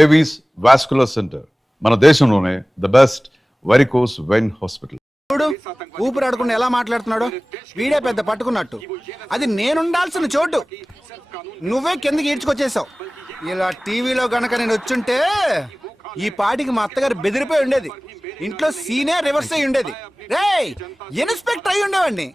Avis vascular centre, మన దేశంలోనే the best varicose vein hospital. చూడు ఊపిరాడకుండా ఎలా మాట్లాడుతున్నాడు, వీడే పెద్ద పట్టుకున్నట్టు. అది నేనుండాల్సిన చోటు నువ్వే కిందకి ఈడ్చుకొచ్చేసావు. ఇలా టీవీలో గనక నేను వచ్చుంటే ఈ పాటికి మా అత్తగారు బెదిరిపోయి ఉండేది, ఇంట్లో సీనే రివర్స్ అయి ఉండేది. రేయ్, ఇన్స్పెక్టర్ అయి ఉండేవాడిని.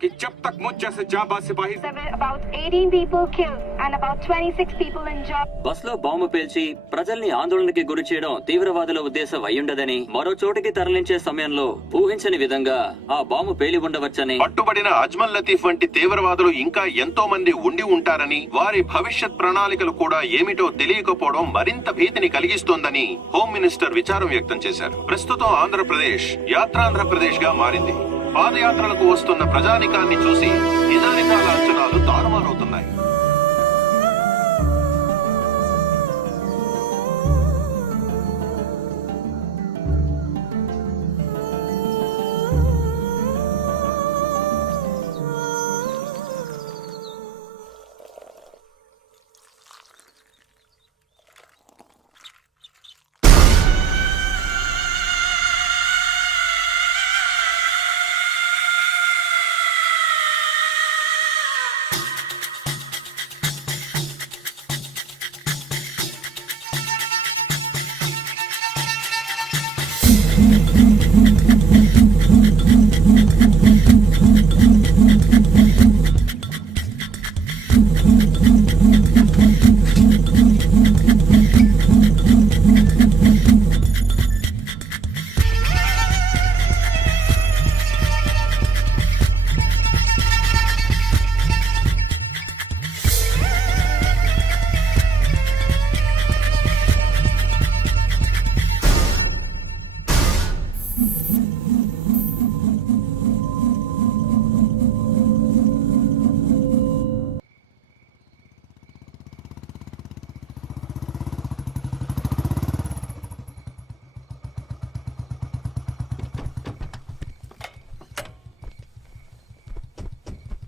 कि जब तक मुझ जैसे जाबाज सिपाही about 18 people killed and about 26 people injured. బస్లో బాంబు పేల్చి ప్రజల్ని ఆందోళనకి గురి చేయడం తీవ్రవాదుల ఉద్దేశం అయ్యుండదని, మరో చోటికి తరలించే సమయంలో ఊహించని విధంగా ఆ బాంబు పేలి ఉండవచ్చని, పట్టుబడిన అజ్మల్ లతీఫ్ వంటి తీవ్రవాదులు ఇంకా ఎంతో మంది ఉండి ఉంటారని, వారి భవిష్యత్ ప్రణాళికలు కూడా ఏమిటో తెలియకపోవడం మరింత భీతిని కలిగిస్తోందని హోమ్ మినిస్టర్ విచారం వ్యక్తం చేశారు. ప్రస్తుతం ఆంధ్రప్రదేశ్ యాత్రాంధ్రప్రదేశ్ గా మారింది. పాదయాత్రలకు వస్తున్న ప్రజానికాన్ని చూసి నిజానిజాల అంచనాలు తారుమారవుతున్నాయి.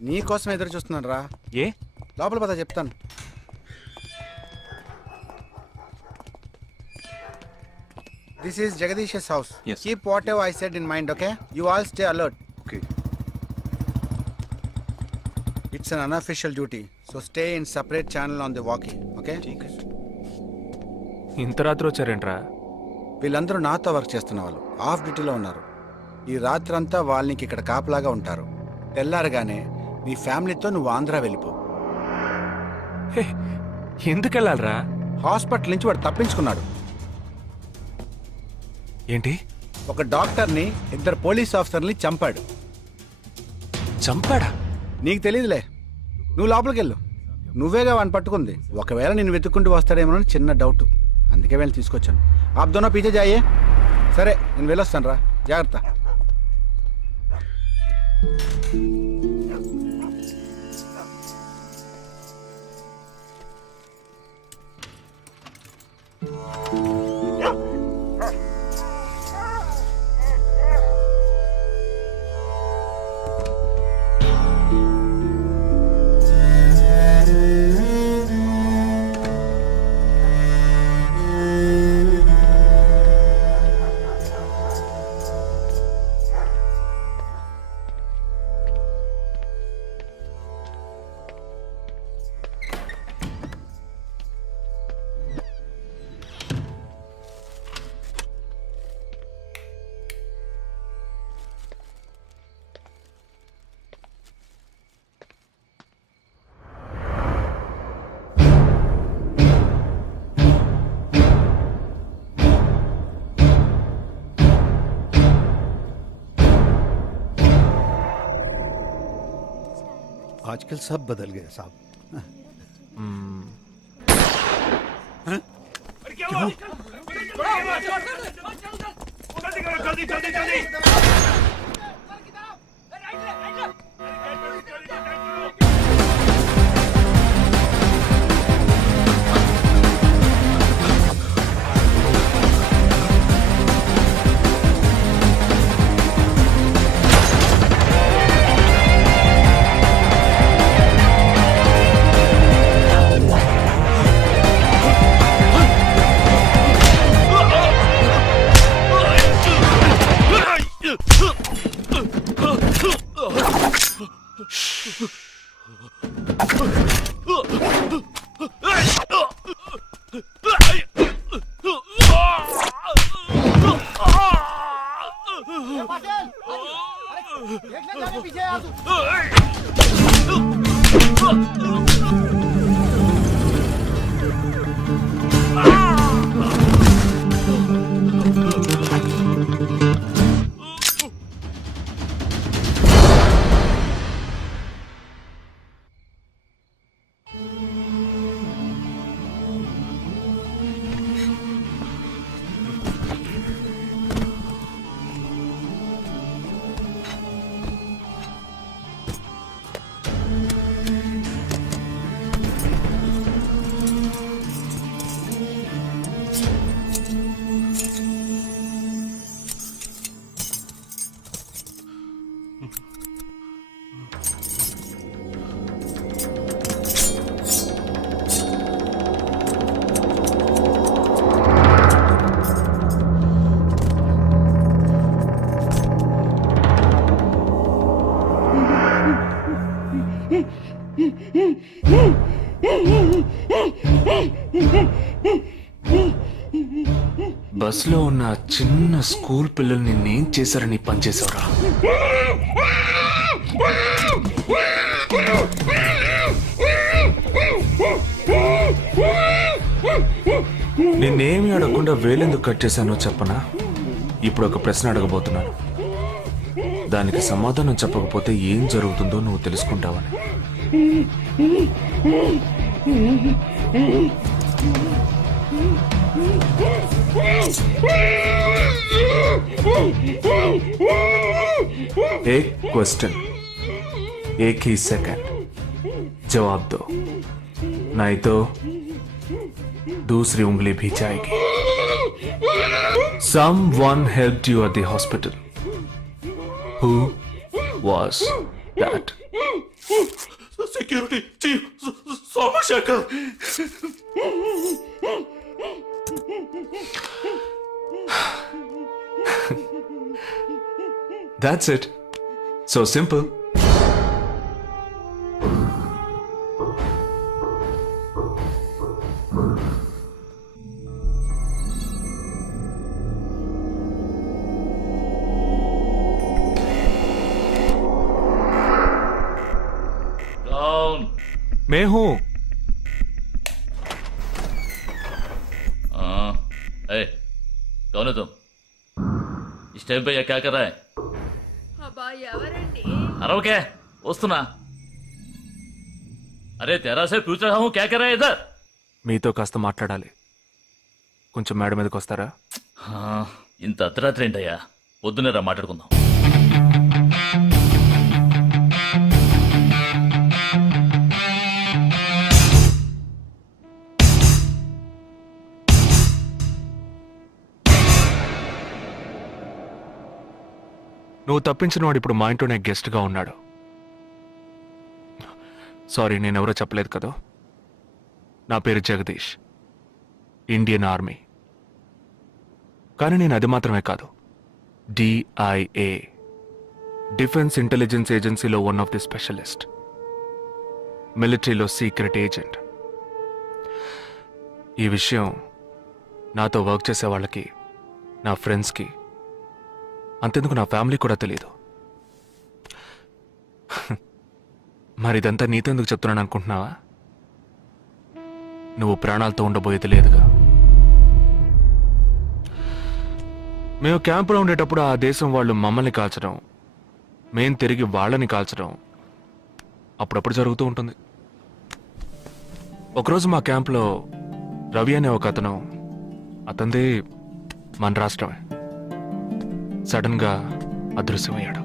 నీకోసం ఎదురు చూస్తున్నాను రా. ఏ లోపల పద చెప్తాను. This is Jagadish house. Yes. Keep what ever I said in mind, okay? You all stay alert. Okay. It's an unofficial duty, so stay in separate channel on the walkie, okay? ఇంత రాత్రి వచ్చారేంట్రా? వీళ్ళందరూ నాతో వర్క్ చేస్తున్న వాళ్ళు, of డ్యూటీలో ఉన్నారు. ఈ రాత్రంతా వాళ్ళకి ఇక్కడ కాపలాగా ఉంటారు. తెల్లారగానే నీ ఫ్యామిలీతో నువ్వు ఆంధ్ర వెళ్ళిపో. హే, ఎందుకు వెళ్ళాలరా? హాస్పిటల్ నుంచి వాడు తప్పించుకున్నాడు. ఏంటి? ఒక డాక్టర్ని, ఇద్దరు పోలీస్ ఆఫీసర్ని చంపాడు. చంపాడా? నీకు తెలియదులే, నువ్వు లోపలికి వెళ్ళు. నువ్వేగా వాడిని పట్టుకుంది. ఒకవేళ నేను వెతుక్కుంటూ వస్తాడేమోనని చిన్న డౌట్, అందుకే వెళ్ళి తీసుకొచ్చాను. ఆప్ దోనో పీछे जाइए. సరే నేను వెళ్ళొస్తాను రా, జాగ్రత్త. आजकल सब बदल गया साहब। బస్లో ఉన్న ఆ చిన్న స్కూల్ పిల్లల్ని నేను చేశారని పనిచేసావురా. నిన్నేమి అడగకుండా వేలెందుకు కట్ చేశానో చెప్పనా? ఇప్పుడు ఒక ప్రశ్న అడగబోతున్నాను. దానికి సమాధానం చెప్పకపోతే ఏం జరుగుతుందో నువ్వు తెలుసుకుంటావని. एक क्वेश्चन, एक ही सेकंड, जवाब दो, नहीं तो दूसरी उंगली भी जाएगी. Someone helped you at the hospital. Who was that? Security chief Somashekar. That's it. So simple. कौन? मैं हूं. हाँ, ए, कौन है तुम? इस टाइम पे ये क्या कर रहा है? अरे क्या वस्तुना? अरे तेरा से पूछ रहा हूँ, क्या कर रहा है इधर? మీతో కాస్త మాట్లాడాలి. కొంచెం మేడ మీదకి వస్తారా? ఇంత అర్ధరాత్రి ఏంటయ్యా? పొద్దున్నే రా మాట్లాడుకుందాం. నువ్వు తప్పించిన వాడు ఇప్పుడు మా ఇంట్లోనే గెస్ట్గా ఉన్నాడు. సారీ, నేనెవరో చెప్పలేదు కదా. నా పేరు జగదీష్, ఇండియన్ ఆర్మీ. కానీ నేను అది మాత్రమే కాదు, DIA, డిఫెన్స్ ఇంటెలిజెన్స్ ఏజెన్సీలో వన్ ఆఫ్ ది స్పెషలిస్ట్, మిలిటరీలో సీక్రెట్ ఏజెంట్. ఈ విషయం నాతో వర్క్ చేసే వాళ్ళకి, నా ఫ్రెండ్స్కి, అంతెందుకు నా ఫ్యామిలీ కూడా తెలియదు. మరి ఇదంతా నీతెందుకు చెప్తున్నాను అనుకుంటున్నావా? నువ్వు ప్రాణాలతో ఉండబోయేది లేదుగా. మేము క్యాంపులో ఉండేటప్పుడు ఆ దేశం వాళ్ళు మమ్మల్ని కాల్చడం, మేం తిరిగి వాళ్ళని కాల్చడం అప్పుడప్పుడు జరుగుతూ ఉంటుంది. ఒకరోజు మా క్యాంప్లో రవి అనే ఒక అతను, అతనిది మన రాష్ట్రమే, సడన్గా అదృశ్యమయ్యాడు.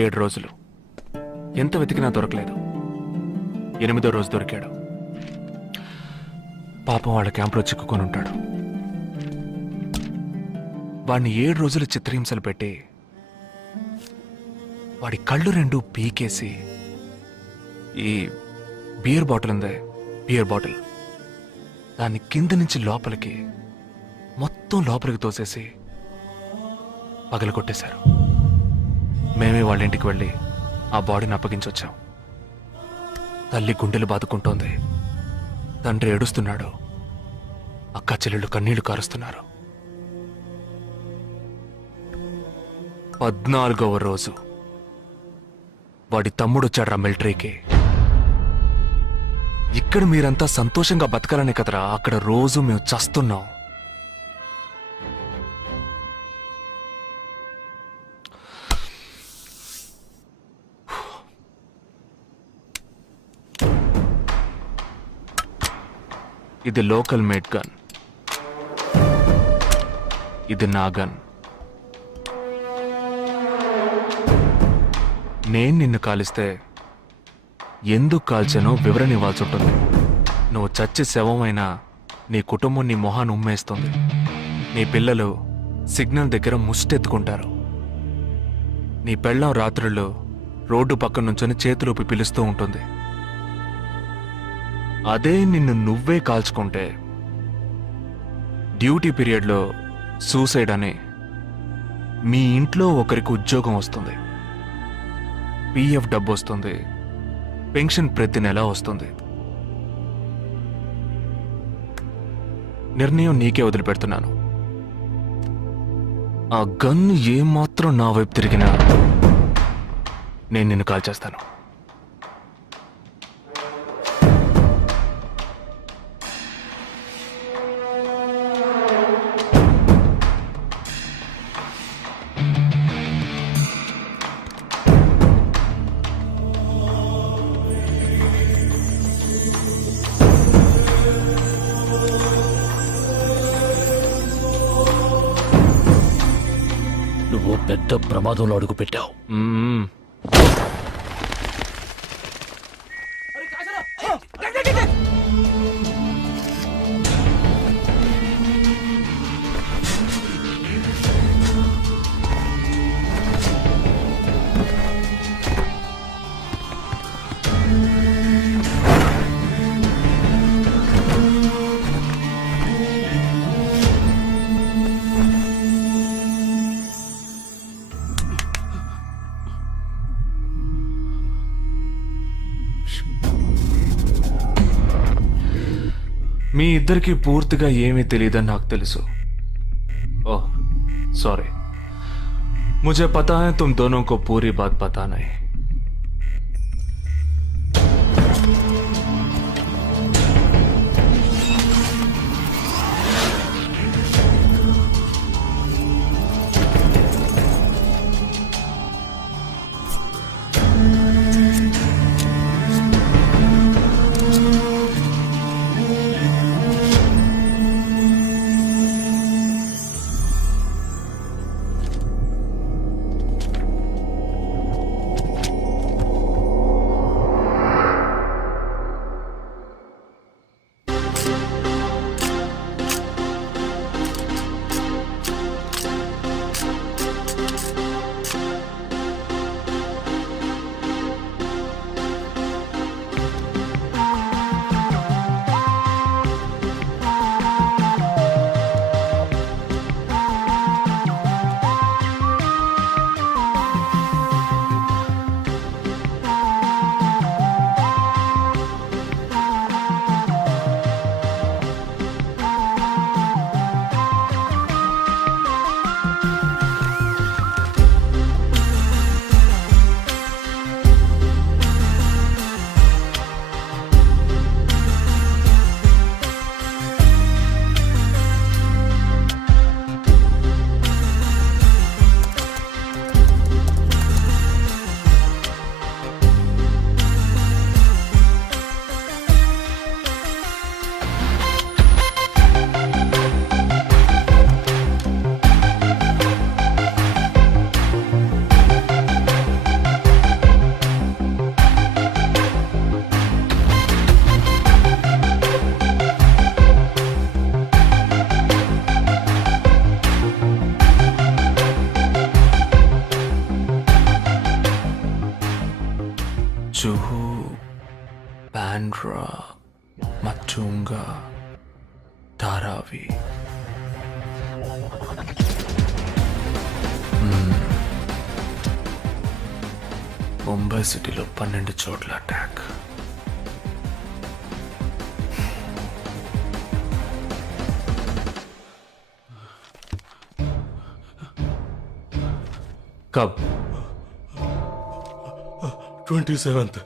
7 రోజులు ఎంత వెతికినా దొరకలేదు. 8వ రోజు దొరికాడు. పాపం వాళ్ళ క్యాంపులో చిక్కుకొని ఉంటాడు. వాడిని 7 రోజులు చిత్రహింసలు పెట్టి వాడి కళ్ళు 2 పీకేసి ఈ బియర్ బాటిల్ ఉందే, బియర్ బాటిల్, దాన్ని కింద నుంచి లోపలికి మొత్తం లోపలికి తోసేసి పగలు కొట్టేశారు. మేమే వాళ్ళ ఇంటికి వెళ్ళి ఆ బాడీని అప్పగించొచ్చాం. తల్లి గుండెలు బాదుకుంటోంది, తండ్రి ఏడుస్తున్నాడు, అక్క చెల్లెళ్ళు కన్నీళ్లు కారుస్తున్నారు. 14వ రోజు వాడి తమ్ముడు వచ్చాడ్రా మిలిటరీకి. ఇక్కడ మీరంతా సంతోషంగా బతకాలనే కదరా అక్కడ రోజు మేము చస్తున్నాం. ఇది లోకల్ మేడ్ గన్, ఇది నా గన్. నేను నిన్ను కాలిస్తే ఎందుకు కాల్చానో వివరణ ఇవ్వాల్సి ఉంటుంది. నువ్వు చచ్చి శవమైనా నీ కుటుంబం నీ మొహాన్ని ఉమ్మేస్తుంది. నీ పిల్లలు సిగ్నల్ దగ్గర ముష్టెత్తుకుంటారు. నీ పెళ్ళాం రాత్రుల్లో రోడ్డు పక్కన నుంచొని చేతులూపి పిలుస్తూ ఉంటుంది. అదే నిన్ను నువ్వే కాల్చుకుంటే డ్యూటీ పీరియడ్లో సూసైడ్ అని మీ ఇంట్లో ఒకరికి ఉద్యోగం వస్తుంది, PF డబ్బు వస్తుంది, పెన్షన్ ప్రతి నెల వస్తుంది. నిర్ణయం నీకే వదిలిపెడుతున్నాను. ఆ గన్ను ఏమాత్రం నా వైపు తిరిగినా నేను నిన్ను కాల్చేస్తాను. నువ్వు పెద్ద ప్రమాదంలో అడుగు పెట్టావు. మ్మ్. మీ ఇద్దరికి పూర్తిగా ఏమీ తెలియదని నాకు తెలుసు. ఓహ్ सॉरी, मुझे पता है तुम दोनों को पूरी बात पता नहीं. जुहू, बांद्रा, मटुंगा, धारावी. ముంబై సిటీలో 12 చోట్ల అటాక్. కబ్ 27th.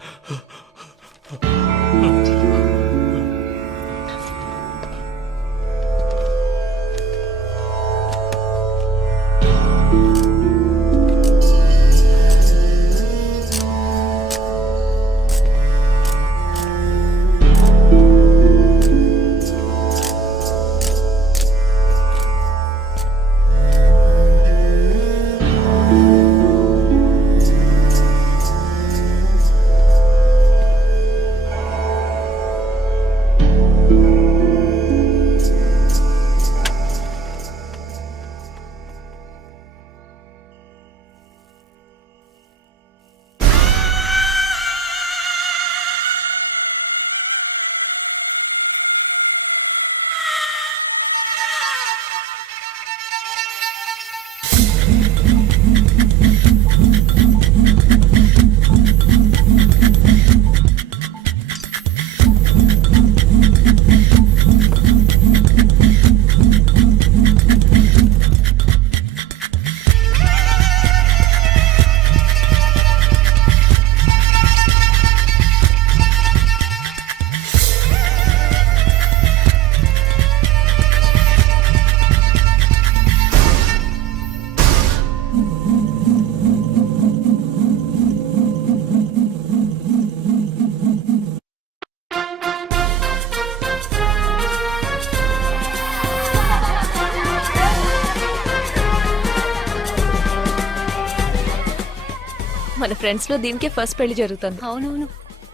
మన ఫ్రెండ్స్ లో దీనికే ఫస్ట్ పెళ్లి జరుగుతుంది. అవునవును,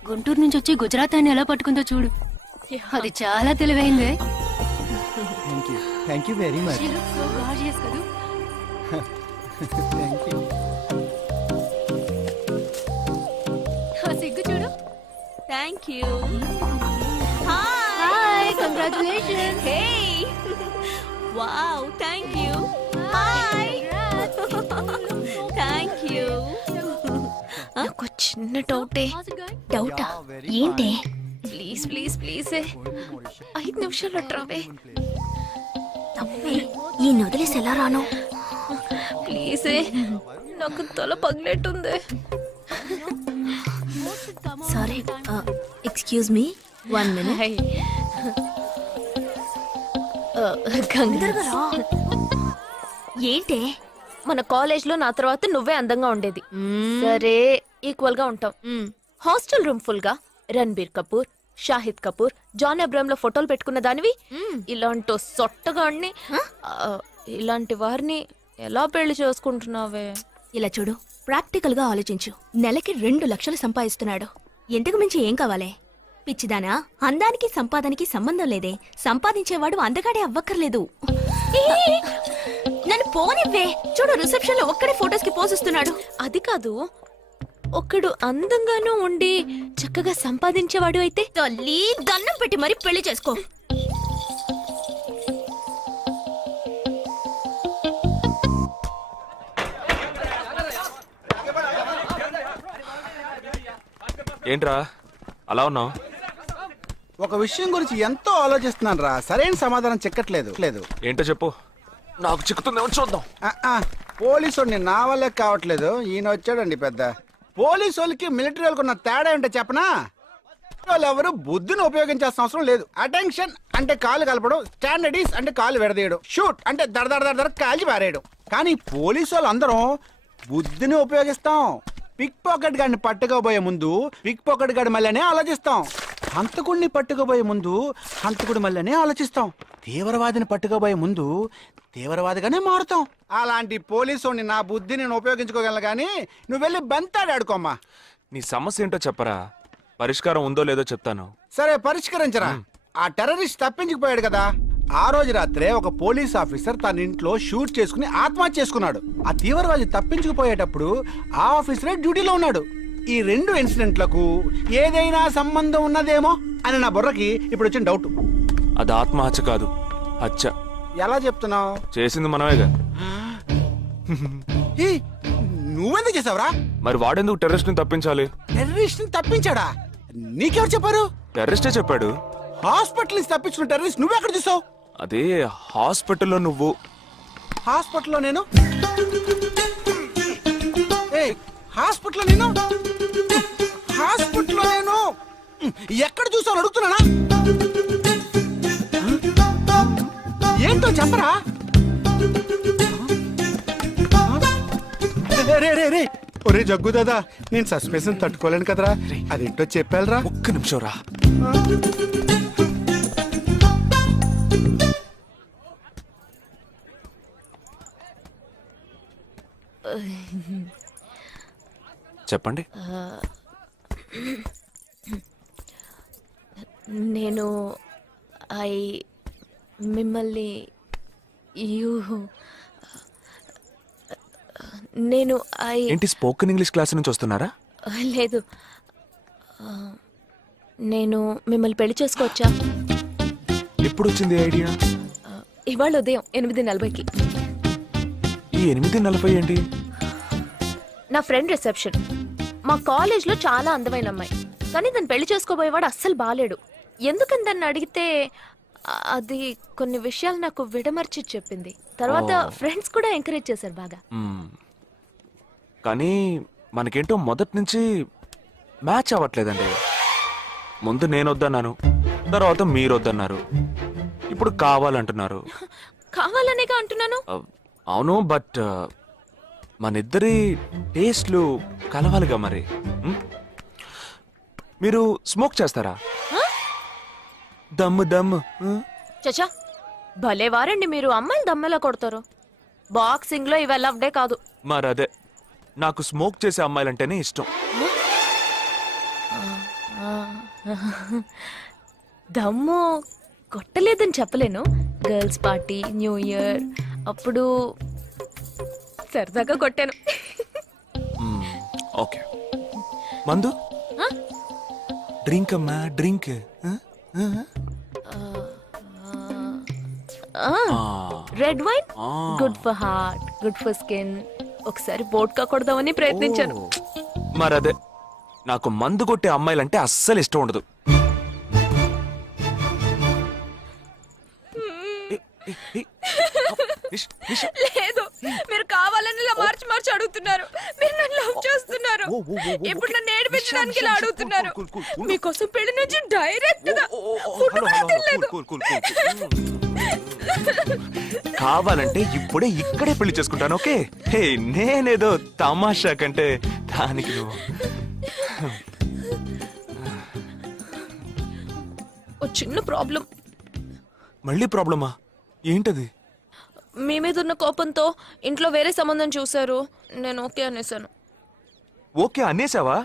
గుంటూరు నుంచి వచ్చి గుజరాత్ అని ఎలా పట్టుకుందో చూడు. అది చాలా తెలివైందే. Thank you very much. Thank you. సిగ్గు చూడు. Thank you. Hi, congratulations. Hey wow, thank you. Hi. Thank you. నాకు చిన్న డౌటే. డౌటా? ఏంటి? ప్లీజ్ ప్లీజ్ ప్లీజ్ 5 నిమిషాలు ట్రావే. ఈ నొదిలేసి ఎలా రాను? ప్లీజ్, నాకు తల పగిలేట్టుంది. Sorry, excuse me, 1 minute. Hi. Ganga, ఏంటి? మన కాలేజ్ లో నా తర్వాత నువ్వే అందంగా ఉండేది. సరే, ఈక్వల్ గా ఉంటాం. హాస్టల్ రూమ్ ఫుల్ గా రణబీర్ కపూర్, షాహిద్ కపూర్, జాన్ అబ్రామ్ లో ఫోటోలు పెట్టుకున్న దానివి ఇలాంటి సొట్టగాడిని, ఇలాంటి వారిని ఎలా పెళ్లి చేసుకుంటున్నావే? ఇలా చూడు, ప్రాక్టికల్ గా ఆలోచించు. నెలకి 2 లక్షలు సంపాదిస్తున్నాడు. ఎంతకు మించి ఏం కావాలే? పిచ్చిదానా, అందానికి సంపాదనకి సంబంధం లేదే. సంపాదించేవాడు అందగాడే అవ్వక్కర్లేదు. నన్ను పోనివ్వే. చూడు, రిసెప్షన్ లో ఒక్కడే ఫోటోస్ కి పోజ్ ఇస్తున్నాడు. అది కాదు, ఒకడు అందంగానూ ఉండి చక్కగా సంపాదించేవాడు అయితే తల్లి, దండం పెట్టి మరి పెళ్లి చేసుకో. ఏంట్రా అలా ఉన్నావు? ఒక విషయం గురించి ఎంతో ఆలోచిస్తున్నాను రా, సరైన సమాధానం చిక్కట్లేదు. ఏంటో చెప్పు, నాకు చిక్కుతుందేమో చూద్దాం. పోలీసు నా వల్లే కావట్లేదు. ఈయన వచ్చాడండి పెద్ద. పోలీసు వాళ్ళకి మిలిటరీ వాళ్ళకి ఉన్న తేడా ఏంటో చెప్పనా? వాళ్ళు ఎవరు బుద్ధిని ఉపయోగించాల్సిన అవసరం లేదు. అటెన్షన్ అంటే కాలు కలపడం, స్టాండర్డీస్ అంటే కాలు విడదీయడం, షూట్ అంటే దడ కాల్చి పారేయడం. కానీ పోలీసు వాళ్ళు అందరం బుద్ధిని ఉపయోగిస్తాం. పిక్ పాకెట్ గాడిని పట్టుకోబోయే ముందు పిక్ పాకెట్ గాడి మళ్ళీనే ఆలోచిస్తాం. హంతకుడిని పట్టుకోబోయే ముందు హంతకుడి మళ్ళీనే ఆలోచిస్తాం. తీవ్రవాదిని పట్టుకోబోయే ముందు తీవ్రవాదిగానే మారుతాం. అలాంటి పోలీసుని నా బుద్ధి నేను ఉపయోగించుకోగలను, కానీ నువ్వు వెళ్ళి బంతాడు ఆడుకోమ్మా. నీ సమస్య ఏంటో చెప్పరా, పరిష్కారం ఉందో లేదో చెప్తాను. సరే, పరిష్కరించరా. ఆ టెర్రరిస్ట్ తప్పించుకుపోయాడు కదా, ఆ రోజు రాత్రే ఒక పోలీస్ ఆఫీసర్ తన ఇంట్లో షూట్ చేసుకుని ఆత్మహత్య చేసుకున్నాడు. ఆ తీవ్రవాది తప్పించుకుపోయేటప్పుడు ఆ ఆఫీసరే డ్యూటీలో ఉన్నాడు. ఈ 2 ఇన్సిడెంట్లకు ఏదైనా సంబంధం ఉన్నదేమో అని నా బుర్రకి ఇప్పుడు వచ్చిన డౌట్. అది ఆత్మహత్య కాదు, హత్య. ఎలా చెప్తున్నావు? చేసింది మనమేగా. నువ్వెందుకు చేసావురా? మరి వాడెందుకు టెర్రరిస్ట్ ని తప్పించాలి? టెర్రరిస్ట్ ని తప్పించాడా? నీకెవరు చెప్పారు? టెర్రరిస్టే చెప్పాడు. హాస్పిటల్ నుంచి తప్పించిన టెర్రరిస్ట్ నువ్వెక్కడ చూసావు? అదే హాస్పిటల్లో నువ్వు. హాస్పిటల్లో నేను? హాస్పిటల్లో నేను? హాస్పిటల్లో నేను ఎక్కడ చూసావు అడుగుతున్నానా? ఏంటో చెప్పరా? రే ఒరే జగ్గు దాదా, నేను సస్పెన్షన్ తట్టుకోలేను కదరా. అదేంటో చెప్పాలరా. ఒక్క నిమిషం రా. చెప్పండి. నేను మిమ్మల్ని నేను ఏంటి, స్పోకెన్ ఇంగ్లీష్ క్లాస్ నుంచి వస్తున్నారా? లేదు, నేను మిమ్మల్ని పెళ్లి చేసుకోవచ్చా? ఎప్పుడు వచ్చింది ఐడియా? ఇవాళ ఉదయం 8:40కి. ఈ 8:40 ఏంటి? నా ఫ్రెండ్ రిసెప్షన్. మా కాలేజ్లో చాలా అందమైన అమ్మాయి, కానీ దాన్ని పెళ్లి చేసుకోబోయేవాడు అస్సలు బాలేడు. ఎందుకని దాన్ని అడిగితే అది కొన్ని విషయాలు నాకు విడమర్చి చెప్పింది. తర్వాత ఫ్రెండ్స్ కూడా ఎంకరేజ్ చేశారు బాగా. కానీ మనకేంటో మొదటి నుంచి మ్యాచ్ అవ్వట్లేదండి. ముందు నేను వద్దన్నాను, తర్వాత మీరు వద్దన్నారు, ఇప్పుడు కావాలంటున్నారు. కావాలనేగా అంటున్నాను. అవును, బట్ మనిద్దరి టేస్ట్లు కలవాలిగా మరి. మీరు స్మోక్ చేస్తారా? దమ్ము దమ్ము. చచ్చా, భలే వారండి మీరు. అమ్మాయిలు దమ్మెలా కొడతారు. బాక్సింగ్ లో ఇవి లవ్ డే కాదు. మరదే నాకు స్మోక్ చేసే అమ్మాయిలంటేనే ఇష్టం. దమ్ము కొట్టలేదని చెప్పలేను. గర్ల్స్ పార్టీ, న్యూ ఇయర్ అప్పుడు సరదాగా కొట్టాను. ఓకే, మందు డ్రింక్ అమ్మా, drink. Red wine good for heart, good for skin. ఒకసారి బోట్కా కొడదామని ప్రయత్నించాను. మరదే, నాకు మందు కొట్టే అమ్మాయిలంటే అస్సలు ఇష్టం ఉండదు. లేదు, మీరు కావాలని ఇలా మార్చి మార్చి అడుగుతున్నారు. మీరు నన్ను లవ్ చేస్తున్నారు. ఇప్పుడు నన్ను ఏడిపించడానికి ఇలా అడుగుతున్నారు. మీకోసం పెళ్లి నుంచి డైరెక్ట్ గా ఫుడ్ కూడా తినలేదు. కావాలంటే ఇప్పుడే ఇక్కడే పెళ్లి చేసుకుంటాను. ఓకే, హే, నేనేదో తమాషా కంటే దానికి నువ్వు. ఓ చిన్న ప్రాబ్లం. మళ్ళీ ప్రాబ్లమా? ఏంటది? మీ మీద ఉన్న కోపంతో ఇంట్లో వేరే సంబంధం చూశారు. నేను ఓకే అనేసాను. ఓకే అనేసావా?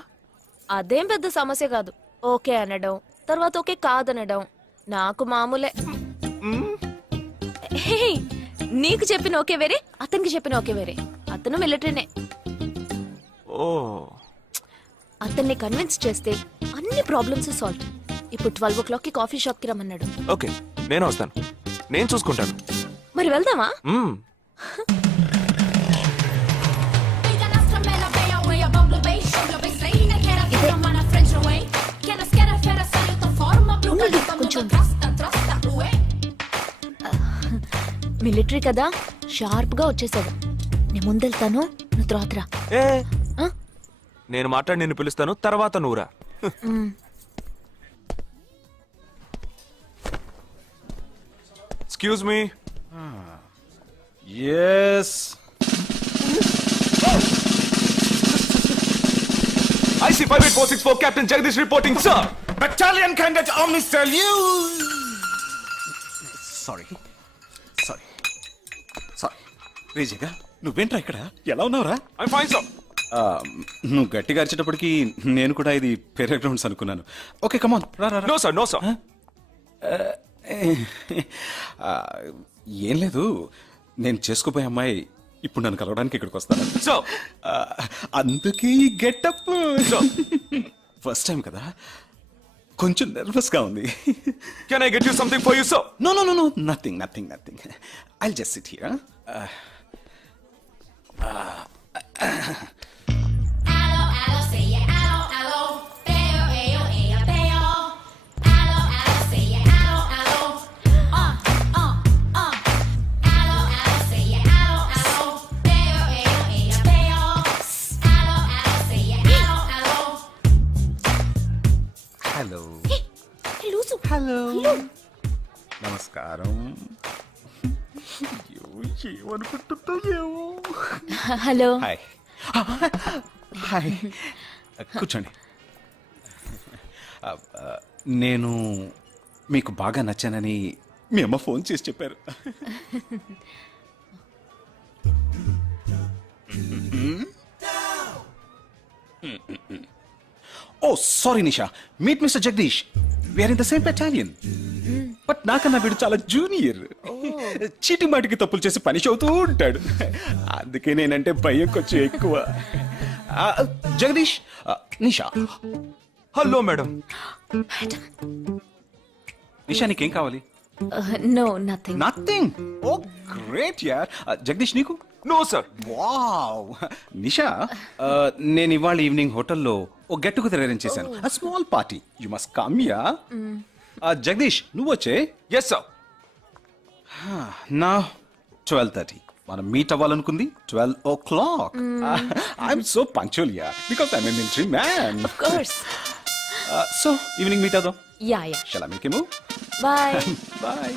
అదేం పెద్ద సమస్య కాదు. ఓకే అనడం, తర్వాత ఓకే కాదనడం నాకు మామూలే. హే, నీకు చెప్పిన ఓకే వేరే, అతనికి చెప్పిన ఓకే వేరే. అతను మిలిటరీనే. ఓ, అతన్ని కన్విన్స్ చేస్తే అన్ని ప్రాబ్లమ్స్ సాల్వ్. ఇప్పుడు 12 o'clockకి కాఫీ షాప్ కి రమ్మన్నాడు. ఓకే, నేను వస్తాను, నేను చూసుకుంటాను. మరి వెళ్దామా? మిలిటరీ కదా, షార్ప్ గా వచ్చేసాడు. నేను ముందెళ్తాను, నువ్వు తర్వాత రా. ఏ, ఆ? నేను మాట్లాడి నిన్ను పిలుస్తాను, తర్వాత నువ్వురా. Excuse me. Yes, IC 58464 Captain Jagdish reporting, sir. battalion candidate Omni salute. Sorry sorry sorry. రేజగా నువ్వేంట్రా ఇక్కడ? ఎలా ఉన్నావురా? I'm fine, sir. నువ్వు గట్టిగా అరిచేటప్పటికి నేను కూడా ఇది పేరే గ్రౌండ్స్ అనుకున్నాను. ఓకే, కమాన్, రా రా. No, sir, no, sir. ఏం లేదు, నేను చేసుకోపోయే అమ్మాయి ఇప్పుడు నన్ను కలవడానికి ఇక్కడికి వస్తాను. So, అందుకే గెటప్. ఫస్ట్ టైం కదా, కొంచెం నర్వస్ గా ఉంది. can I get you something for you, sir? No no no no, nothing nothing nothing. I'll just sit here. Hello hello, నమస్కారం. ఏమనుకుంటుందో. హలో. హాయ్ హాయ్, కూర్చోండి. నేను మీకు బాగా నచ్చానని మీ అమ్మ ఫోన్ చేసి చెప్పారు. Oh sorry Nisha, meet mister Jagadish. We're in the same battalion. But నాకన్నా వీడు చాలా జూనియర్. చీటింగ్ మాటికి తప్పులు చేసి పనిష్ అవుతూ ఉంటాడు. అందుకే నేనంటే భయం కొంచెం ఎక్కువ. జగదీష్, నిషా. Hello madam. నిషా, నీకేం కావాలి? No, nothing. Nothing. Oh great యార్. జగదీష్, నీకు? No, sir. వావ్. నిషా, నేను ఇవాళ ఈవినింగ్ హోటల్లో ఓ గెట్ టుగెదర్ అరేంజ్ చేశాను. Small party, you must come ya. Jagadish, నువ్వు వచ్చే. Yes, sir. నా 12:30 మనం మీట్ అవ్వాలనుకుంది 12 o'clock. I'm so punctual ya, because I'm a military man. Of course. So evening meet అవుదాం. Yeah, yeah. Shall I make a move? Bye. Bye.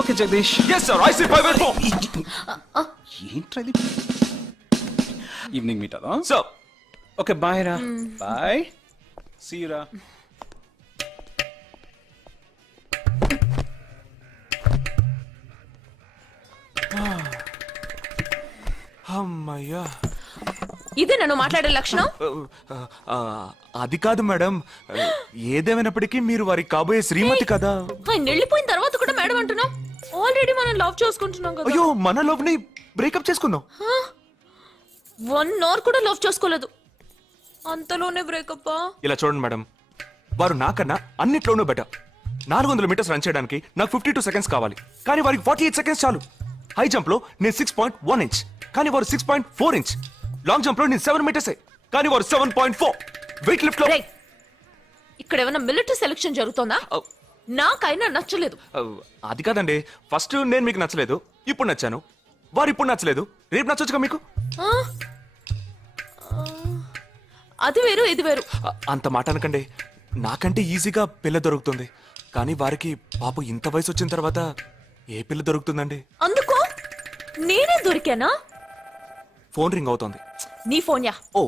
Okay, Jagdish. Yes, sir. IC 584. ఏంట్రది? Evening meet అవుదాం. Sir. Okay, bye రా. Bye, see you రా. అమ్మయ్యా. ఇదే నన్ను మాట్లాడే లక్షణం. ఆ, అది కాదు మేడం, ఏదేమైనప్పటికీ మీరు వారి కాబోయే శ్రీమతి కదా. ఆయన వెళ్ళిపోయిన తర్వాత కూడా మేడం అంటున్నాం. ఆల్రెడీ మనం లవ్ చేసుకుంటున్నాం కదా. అయ్యో, మన లవ్ ని బ్రేకప్ చేసుకున్నాం. 1 అవర్ కూడా లవ్ చేసుకోలేదు, అంతలోనే బ్రేకప్. ఇలా చూడండి మేడం, వారు నాకన్నా అన్నిట్లోనూ బెటర్. 400 మీటర్స్ రన్ చేయడానికి నాకు 52 సెకండ్స్ కావాలి, కానీ వారికి 48 సెకండ్స్ చాలు. హై జంప్ లో నేను 6.1 ఇంచ్, కానీ వారు 6.4 ఇంచ్. లాంగ్ జంప్ లో నేను 7 మీటర్సే, కానీ వారు 7.4. వెయిట్ లిఫ్ట్ లో ఇక్కడ ఏమైనా మిలిటరీ సెలక్షన్ జరుగుతోందా? నాకైనా నచ్చలేదు. అది కాదండి, ఫస్ట్ నేను మీకు నచ్చలేదు, ఇప్పుడు నచ్చాను. వారు ఇప్పుడు నచ్చలేదు, రేపు నచ్చొచ్చుగా మీకు. ఆ? అది వేరు ఇది వేరు. అంత మాట అనకండి, నాకంటే ఈజీగా పిల్ల దొరుకుతుంది, కానీ వారికి పాప ఇంత వయసు వచ్చిన తర్వాత ఏ పిల్ల దొరుకుతుందండి? అందుకో నేనే దొరికానా? ఫోన్ రింగ్ అవుతోంది. నీ ఫోన్ యా? ఓ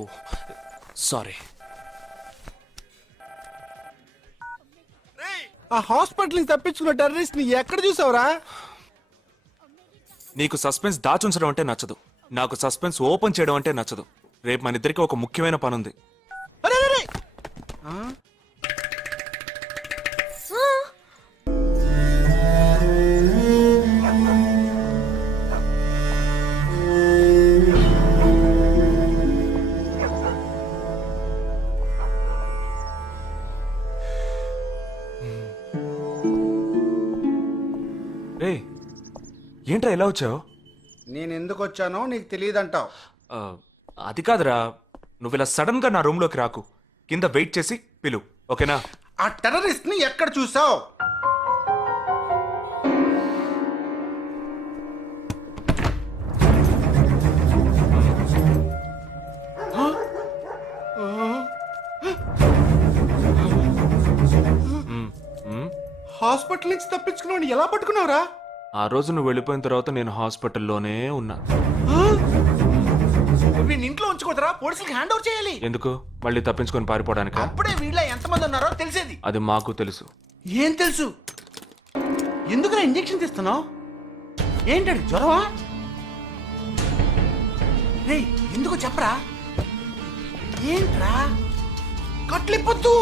సారీ. ఆ హాస్పిటల్ ని తప్పించుకున్న టెర్రరిస్ట్ ని ఎక్కడ చూసావురా? నీకు సస్పెన్స్ దాచుంచడం అంటే నచ్చదు, నాకు సస్పెన్స్ ఓపెన్ చేయడం అంటే నచ్చదు. రేపు మన ఇద్దరికి ఒక ముఖ్యమైన పని ఉంది. అరే అరే, అరే. రే, ఏంట్రా ఇలా వచ్చావు? నేను ఎందుకు వచ్చానో నీకు తెలియదంటావు. అది కాదురా, నువ్వు ఇలా సడన్ గా నా రూమ్ లోకి రాకు, కింద వెయిట్ చేసి పిలు, ఓకేనా? ఆ టెర్రరిస్ట్ ని ఎక్కడ చూసావు? హాస్పిటల్ నుంచి తప్పించుకున్నావు, ఎలా పట్టుకున్నావురా? ఆ రోజు నువ్వు వెళ్ళిపోయిన తర్వాత నేను హాస్పిటల్లోనే ఉన్నా. వీడిని ఇంట్లో ఉంచుకోదరా, పోలీసులకు హ్యాండ్ ఓవర్ చేయాలి. ఎందుకు? మళ్ళీ తప్పించుకొని పారిపోవడానికి? అప్పుడే వీళ్ళ ఎంతమంది ఉన్నారో తెలిసేది. అది మాకు తెలుసు. ఏం తెలుసు? ఎందుకురా ఇంజెక్షన్ తీస్తున్నావు? ఏంటండి జ్వరమా? రేయ్, ఎందుకు చెప్పరా? ఏంట్రా కట్లిప్పొద్దు.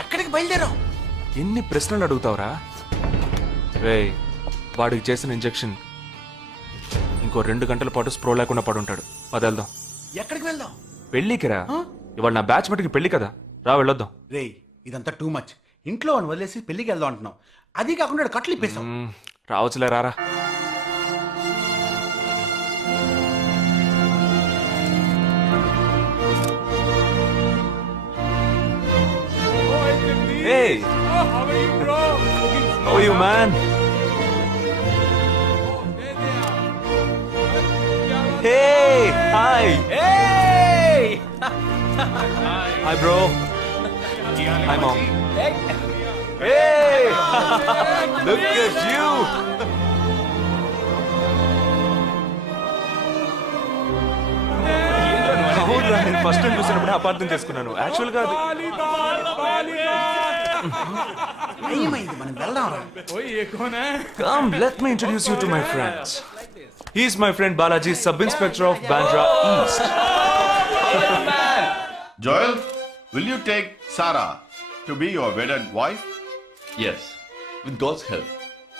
ఎక్కడికి బయలుదేరావు? ఎన్ని ప్రశ్నలు అడుగుతావురా? రే, వాడికి చేసిన ఇంజెక్షన్ ఇంకో 2 గంటల పాటు స్ప్రో లేకుండా పడుంటాడు. పదేళ్దాం. ఎక్కడికి వెళ్దాం? పెళ్ళికి రా. ఇవాళ నా బ్యాచ్ మటుకి పెళ్లి కదా, రా వెళ్ళొద్దాం. రేయ్, ఇదంతా టూ మచ్. ఇంట్లో అని వదిలేసి పెళ్లికి వెళ్దాం అంటున్నావు, అది కాకుండా కట్లు ఇప్పేసావు. రావచ్చులే, రారా. Hey! How are you, bro? How are you, man? Hey! Hi! Hey! Hi, bro. Hi, mom. Hey! Look at you! అవునురా, నేను ఫస్ట్ టైం చూసినప్పుడు అపార్థం చేసుకున్నాను. యాక్చువల్ గా ఏమైంది, మనం వెళ్దాం. Come, let me introduce you to my friends. He's my friend Balaji, Sub-Inspector of Bandra East. Joel, will you take Sarah to be your wedded wife? Yes, with God's help.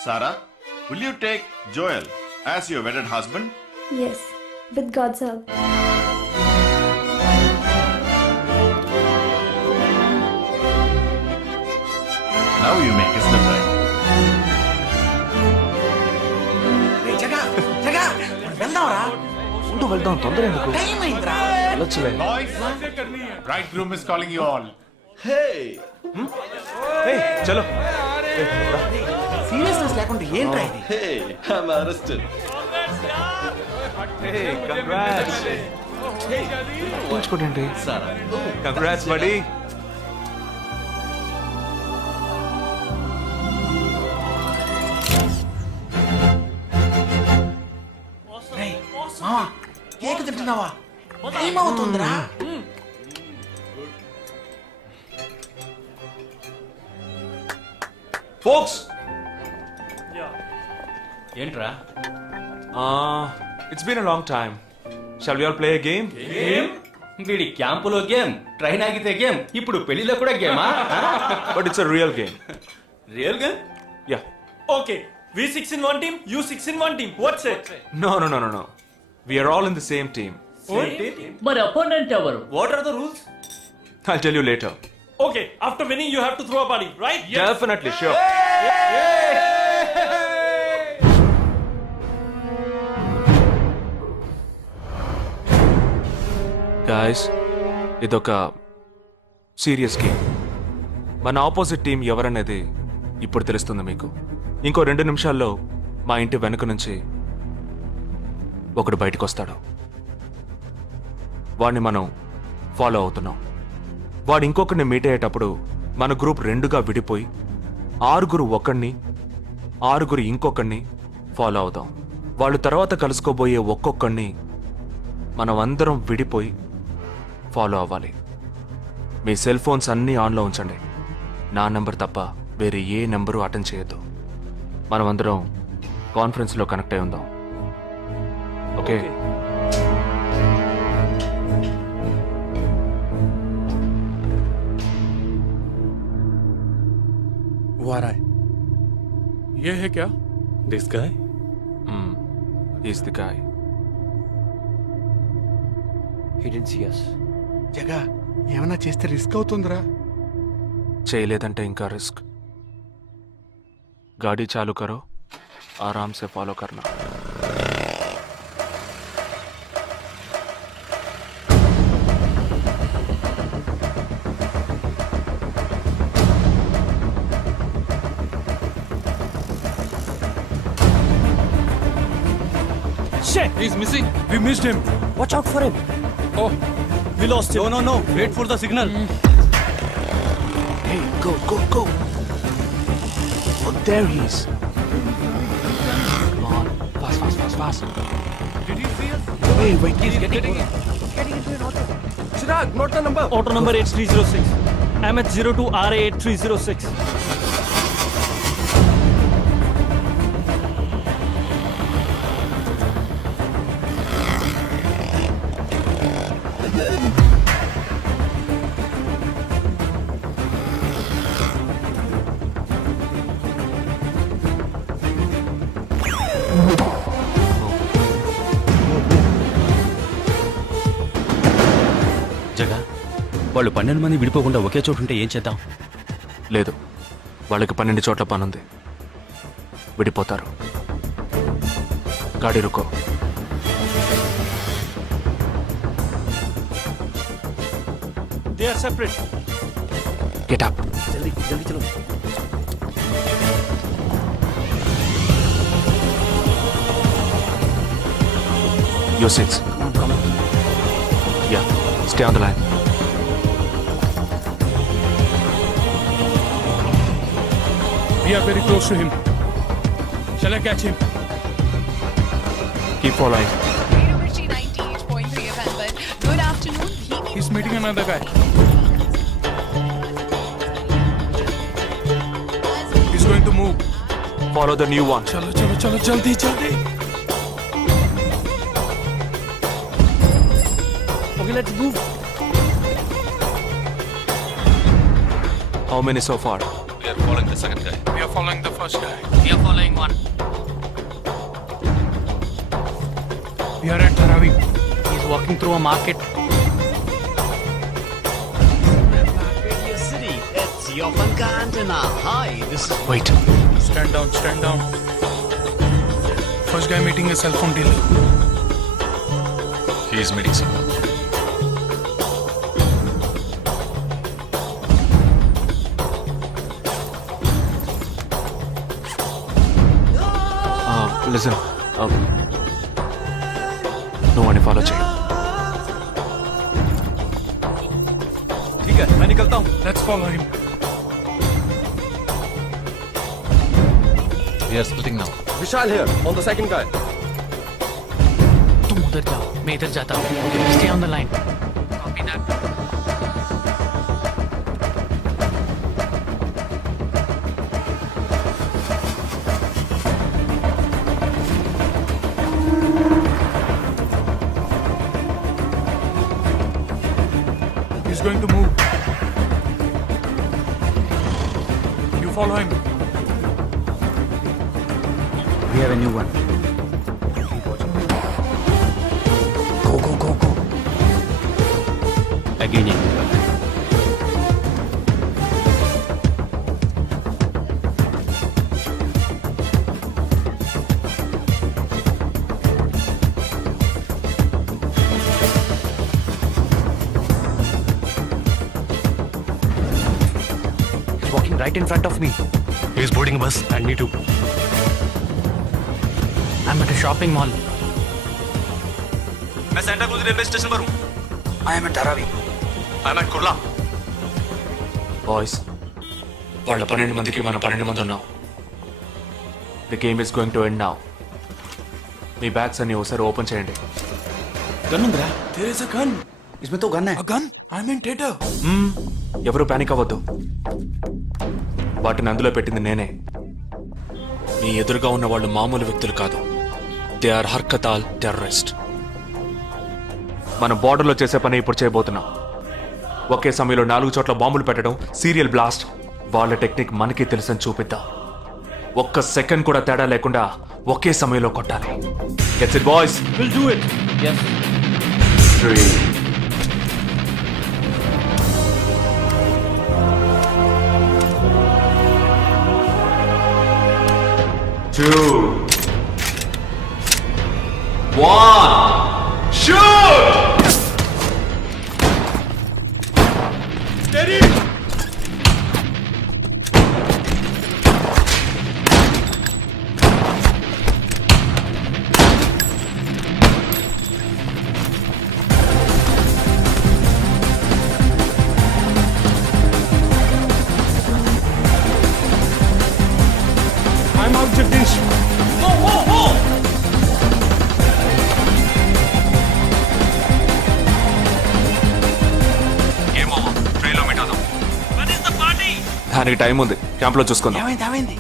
Sarah, will you take Joel as your wedded husband? Yes, with God's help. Now you may kiss them right. రేయ్, జగా జగా, మనం వెళ్దాంరా. ఉండు, వెళ్దాం, తొందర ఎందుకు? Time అయిందిరా. వెళ్ళొచ్చులే. Bridegroom is calling you all. Hey! Hey, చలో. Seriousness లేకుండా ఏంట్రా ఇది? Hey, I'm arrested. Hey, congrats. ఉంచుకోండి. Congrats, buddy. రేయ్, మావా, కేక్ తింటున్నావా? టైం అవుతుందిరా. Folks, ఏంట్రా it's been a long time. Shall we all play a game? వీడి క్యాంపులో గేమ్, ట్రైన్ ఆగితే గేమ్, ఇప్పుడు పెళ్లిలో కూడా గేమా? But it's a real game. Real game? Ya. Okay, we 6 in one team, you 6 in one team. What's it? No. We are all in the same team. మరి opponent ఎవరు? What are the rules? I'll tell you later. Okay, after winning, you have to throw a party, right? Definitely, sure. Guys, ఇదొక serious game. మన opposite team ఎవరనేది ఇప్పుడు తెలుస్తుంది మీకు. ఇంకో 2 నిమిషాల్లో మా ఇంటి వెనుక నుంచి ఒకడు బయటకు వస్తాడు. వాడిని మనం ఫాలో అవుతున్నాం. వాడు ఇంకొకరిని మీట్ అయ్యేటప్పుడు మన గ్రూప్ 2గా విడిపోయి 6 ఒకడిని 6 ఇంకొకడిని ఫాలో అవుదాం. వాళ్ళు తర్వాత కలుసుకోబోయే ఒక్కొక్కడిని మనం అందరం విడిపోయి ఫాలో అవ్వాలి. మీ సెల్ ఫోన్స్ అన్నీ ఆన్లో ఉంచండి. నా నెంబర్ తప్ప వేరే ఏ నెంబరు అటెండ్ చేయొద్దు. మనం అందరం కాన్ఫరెన్స్లో కనెక్ట్ అయి ఉందాం. ఓకే? ये है क्या? This guy? Is the guy. Jaga ఏమన్నా చేస్తే రిస్క్ అవుతుందిరా. చేయలేదంటే ఇంకా రిస్క్. गाड़ी चालू करो, आराम से फॉलो करना. Shit! He's missing. We missed him. Watch out for him. Oh, we lost him. No. Wait for the signal. Hey, go. Oh, there he is. Come on, fast. Did you see us? Wait, He's getting into an auto. Chirag, note the number. Auto number 8306. MH02 RA 8306. జగా, వాళ్ళు 12 మంది విడిపోకుండా ఒకే చోటు ఉంటే ఏం చేద్దాం? లేదు, వాళ్ళకి 12 చోట్ల పనుంది. విడిపోతారు. గాడి రుకో. They are separate. Get up. జల్దీ చలో. Your seats. Come on. Yeah, stay on the line. We are very close to him. Shall I catch him? Keep following. Good afternoon. He's meeting another guy. He's going to move. Follow the new one. चलो जल्दी. Okay, let's move. How many so far? We are following the second guy. We are following the first guy. We are following one. We are at Dharavi. He's walking through a market. Wait. Stand down. First guy meeting a cell phone dealer. He is meeting someone. Listen. No one follow check. ठीक है, मैं निकलता हूँ. Let's follow him. We are splitting now. Vishal here, on the second guy. तुम उधर जाओ, मैं इधर जाता हूँ. Stay on the line. Copy that. Follow him. We have a new one. Go. Again. He's walking right in front of me. He's boarding a bus and me too. I'm at a shopping mall. मैं Santa cruise railway station पर हूँ। I am at Dharavi. I'm at Kurla. Boys వాళ్ళ 12 మందికి మనం 12 మంది ఉన్నాం. The game is going to end now. Me bags అన్ని ఒకసారి ఓపెన్ చేయండి. గన్ ఉందిరా? There is a gun. इसमें तो गन है. గన్? I mean traitor. ఎవరు పానిక్ అవ్వద్దు. వాటిని అందులో పెట్టింది నేనే. మీ ఎదురుగా ఉన్న వాళ్ళు మామూలు వ్యక్తులు కాదు. They are Harkatul terrorist. మనం బార్డర్లో చేసే పని ఇప్పుడు చేయబోతున్నాం. ఒకే సమయంలో 4 చోట్ల బాంబులు పెట్టడం, సీరియల్ బ్లాస్ట్. వాళ్ళ టెక్నిక్ మనకి తెలుసని చూపిద్దాం. ఒక్క సెకండ్ కూడా తేడా లేకుండా ఒకే సమయంలో కొట్టాలి. Gets it boys? We'll do it. Yes. 3 2 1 shoot! I'm out, Jagdish. దానికి టైం ఉంది. క్యాంప్లో చూసుకుందాం. ఏమైంది?